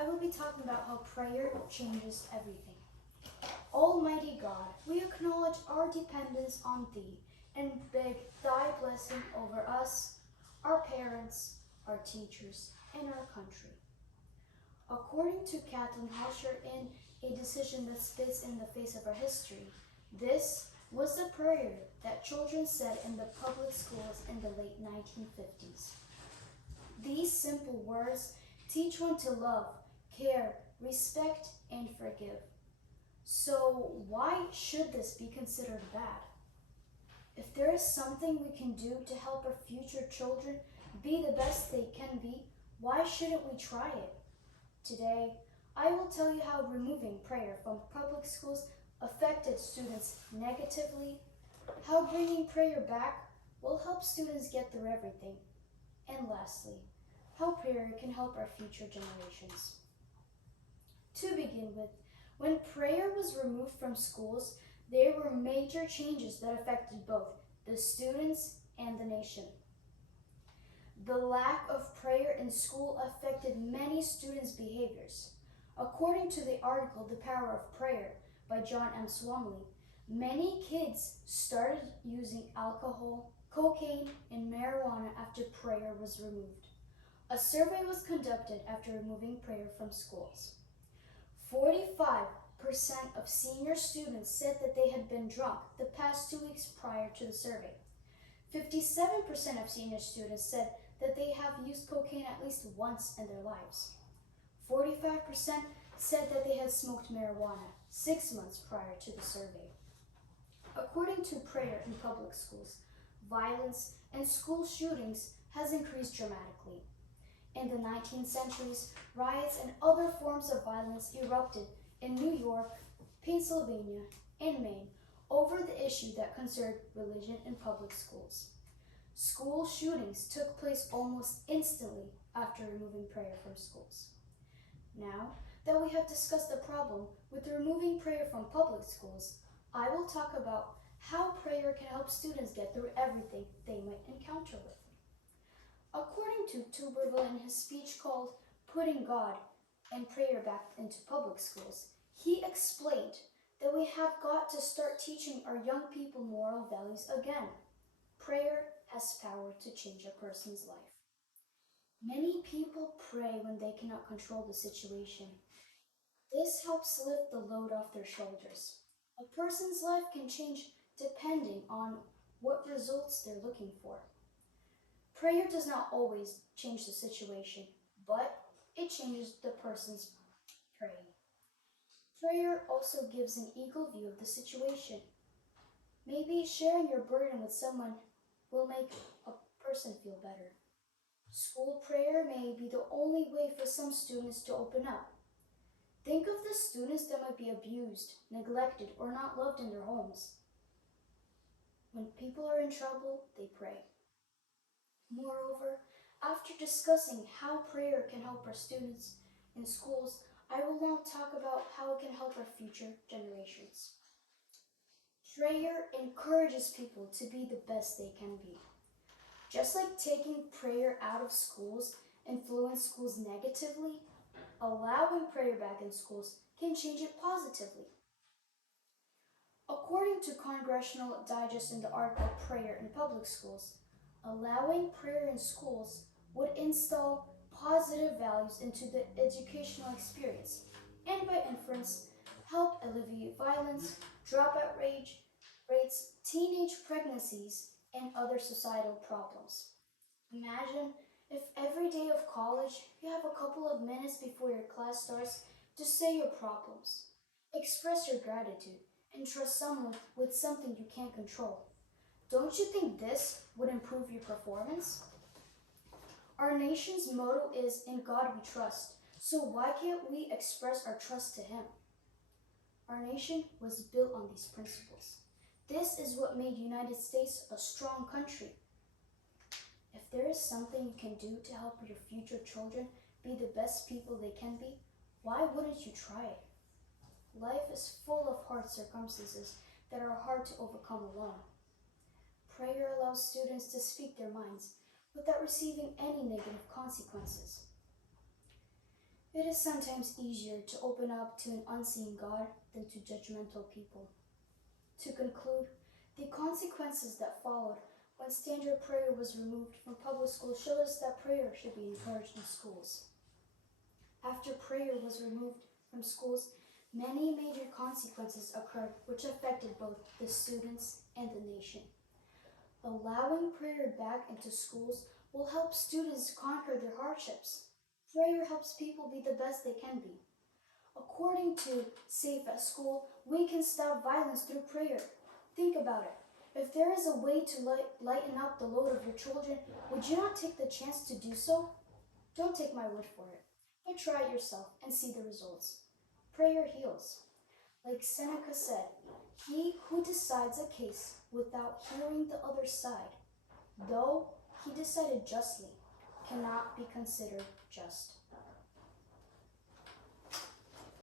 I will be talking about how prayer changes everything. Almighty God, we acknowledge our dependence on Thee and beg Thy blessing over us, our parents, our teachers, and our country. According to Kathleen Hosher in a decision that spits in the face of our history, this was the prayer that children said in the public schools in the late 1950s. These simple words teach one to love, care, respect, and forgive. So why should this be considered bad? If there is something we can do to help our future children be the best they can be, why shouldn't we try it? Today, I will tell you how removing prayer from public schools affected students negatively, how bringing prayer back will help students get through everything, and lastly, how prayer can help our future generations. To begin with, when prayer was removed from schools, there were major changes that affected both the students and the nation. The lack of prayer in school affected many students' behaviors. According to the article The Power of Prayer by John M. Swamley, many kids started using alcohol, cocaine, and marijuana after prayer was removed. A survey was conducted after removing prayer from schools. 45% of senior students said that they had been drunk the past 2 weeks prior to the survey. 57% of senior students said that they have used cocaine at least once in their lives. 45% said that they had smoked marijuana 6 months prior to the survey. According to prayer in public schools, violence and school shootings has increased dramatically. In the 19th centuries, riots and other forms of violence erupted in New York, Pennsylvania, and Maine over the issue that concerned religion in public schools. School shootings took place almost instantly after removing prayer from schools. Now that we have discussed the problem with removing prayer from public schools, I will talk about how prayer can help students get through everything they might encounter with. According to Tuberville in his speech called Putting God and Prayer Back into Public Schools, he explained that we have got to start teaching our young people moral values again. Prayer has power to change a person's life. Many people pray when they cannot control the situation. This helps lift the load off their shoulders. A person's life can change depending on what results they're looking for. Prayer does not always change the situation, but it changes the person's praying. Prayer also gives an eagle view of the situation. Maybe sharing your burden with someone will make a person feel better. School prayer may be the only way for some students to open up. Think of the students that might be abused, neglected, or not loved in their homes. When people are in trouble, they pray. Moreover, after discussing how prayer can help our students in schools, I will now talk about how it can help our future generations. Prayer encourages people to be the best they can be. Just like taking prayer out of schools influence schools negatively, allowing prayer back in schools can change it positively. According to Congressional Digest in the article Prayer in Public Schools, allowing prayer in schools would install positive values into the educational experience and by inference help alleviate violence, dropout rates, teenage pregnancies, and other societal problems. Imagine if every day of college you have a couple of minutes before your class starts to say your problems, express your gratitude, and trust someone with something you can't control. Don't you think this would improve your performance? Our nation's motto is "In God we trust," so why can't we express our trust to Him? Our nation was built on these principles. This is what made United States a strong country. If there is something you can do to help your future children be the best people they can be, why wouldn't you try it? Life is full of hard circumstances that are hard to overcome alone. Prayer allows students to speak their minds without receiving any negative consequences. It is sometimes easier to open up to an unseen God than to judgmental people. To conclude, the consequences that followed when standard prayer was removed from public schools showed us that prayer should be encouraged in schools. After prayer was removed from schools, many major consequences occurred which affected both the students and the nation. Allowing prayer back into schools will help students conquer their hardships. Prayer helps people be the best they can be. According to Safe at School, we can stop violence through prayer. Think about it. If there is a way to lighten up the load of your children, would you not take the chance to do so? Don't take my word for it, but try it yourself and see the results. Prayer heals. Like Seneca said, he who decides a case without hearing the other side, though he decided justly, cannot be considered just.